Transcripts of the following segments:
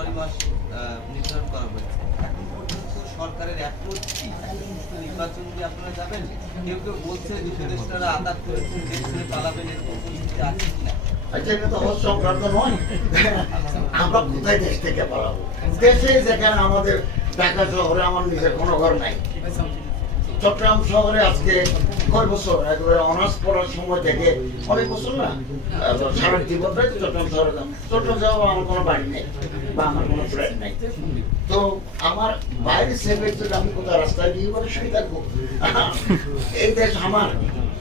ফেব্রুয়ারি মাস নির্ধারণ করা হয়েছে। এখন পর্যন্ত সরকারের একমুষ্টি নির্বাচন নিয়ে আপনারা যাবেন? কেউ কেউ বলছে উপদেষ্টারা আঘাত করেছেন দেশ পালাবেন এরকম পরিস্থিতি আছে কিনা। আচ্ছা, চট্টগ্রাম শহরে আজকে অনার্স পড়ার সময় থেকে অনেক বছর না? সারা জীবনটাই চট্টগ্রাম শহরে চট্টগ্রাম শহরে আমার কোনো বাড়ি নেই। বা আমার কোনো ফ্ল্যাট নেই। তো আমার বাইরে সেভে যদি আমি কোথাও রাস্তায় গিয়ে করে শুয়ে থাকব? এই দেশ আমার।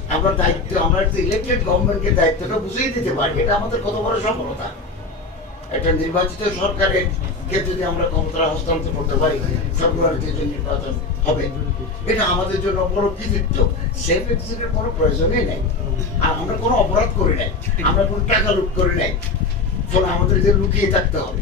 আমরা দায়িত্ব আমরা ইলেকটেড গভর্নমেন্টকে দায়িত্বটা বুঝিয়ে দিতে পারি এটা আমাদের কত বড় সফলতা। একটা নির্বাচিত সরকারের কে যদি আমরা ক্ষমতা হস্তান্তর করতে পারি ফেব্রুয়ারিতে যে নির্বাচন হবে এটা আমাদের জন্য বড় কৃতিত্ব সেফ এক্সিটের কোনো প্রয়োজনই নেই। আর আমরা কোনো অপরাধ করি নাই। আমরা কোনো টাকা লুট করি নাই। ফলে আমাদের যে লুকিয়ে থাকতে হবে।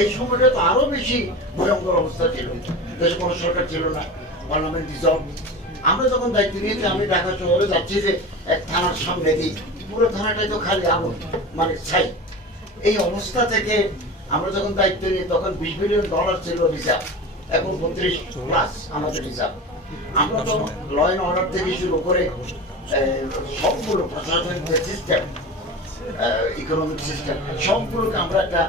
এই সময়টা তো আরও বেশি ভয়ঙ্কর অবস্থা ছিল। দেশে কোনো সরকার ছিল না পার্লামেন্ট ডিসলভ আমরা যখন দায়িত্ব নিয়েছি, আমি ঢাকা শহরে যাচ্ছি যে এক থানার সামনে দিই। পুরো থানাটাই তো খালি আগুন মানে ছাই। এই অবস্থা থেকে আমরা যখন দায়িত্ব নিই, তখন বিশ বিলিয়ন ডলার ছিল রিজার্ভ এখন বত্রিশ প্লাস আমাদের রিজার্ভ আমরা তো ল অ্যান্ড অর্ডার থেকে শুরু করে সবগুলো প্রশাসনিক সিস্টেম ইকোনমিক সিস্টেম। সবগুলোকে আমরা একটা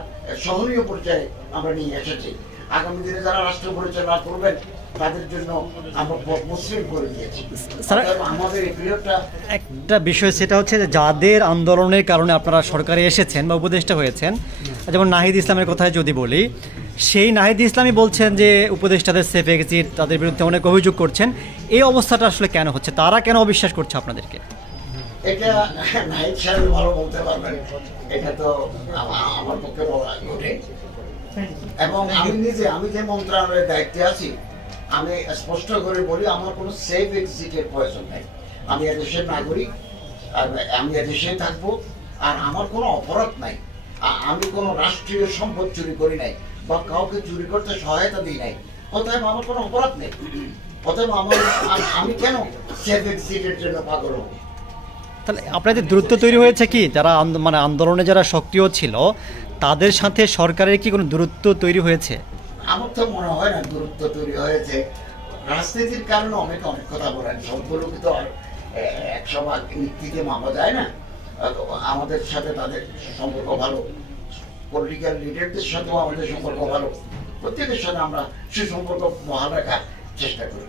সহনীয় পর্যায়ে আমরা নিয়ে এসেছি। আগামী দিনে যারা রাষ্ট্র পরিচালনা করবেন তাদের জন্য আমরা মসৃণ করে দিয়েছি। আমাদের এই পিরিয়ডটা একটা বিষয় সেটা হচ্ছে যে যাদের আন্দোলনের কারণে আপনারা সরকারে এসেছেন বা উপদেষ্টা হয়েছেন যেমন নাহিদ ইসলামের কথায় যদি বলি সেই নাহিদ ইসলামই বলছেন যে উপদেষ্টাদের সেফ এক্সিট তাদের বিরুদ্ধে অনেক অভিযোগ করছেন। এই অবস্থাটা আসলে কেন হচ্ছে? তারা কেন অবিশ্বাস করছে আপনাদেরকে? এটা নাইট ভালো বলতে পারবেন। এটা তো আমার পক্ষে বলা এবং আমি নিজে আমি যে মন্ত্রণালয়ের দায়িত্বে আছি, আমি স্পষ্ট করে বলি, আমার কোনো সেফ এক্সিটের প্রয়োজন নেই। আমি এদেশের নাগরিক, আর আমি এদেশে থাকব, আর আমার কোনো অপরাধ নাই। আমি কোনো রাষ্ট্রীয় সম্পদ চুরি করি নাই, বা কাউকে চুরি করতে সহায়তা দিই নাই। অতএব আমার কোনো অপরাধ নেই। অতএব আমার আমি কেন সেফ এক্সিটের জন্য পাগল হব? তাহলে আপনাদের দূরত্ব তৈরি হয়েছে কি? যারা মানে আন্দোলনে যারা সক্রিয় ছিল, তাদের সাথে সরকারের কি কোনো দূরত্ব তৈরি হয়েছে? আমার তো মনে হয় না দূরত্ব তৈরি হয়েছে। রাজনীতির কারণে অনেকে অনেক কথা বলেন। সবগুলোকে তো আর এক সময় নীতিতে মাপা যায় না? আমাদের সাথে তাদের সম্পর্ক ভালো। পলিটিক্যাল লিডারদের সাথেও আমাদের সম্পর্ক ভালো। প্রত্যেকের সাথে আমরা সুসম্পর্ক বহাল রাখার চেষ্টা করি।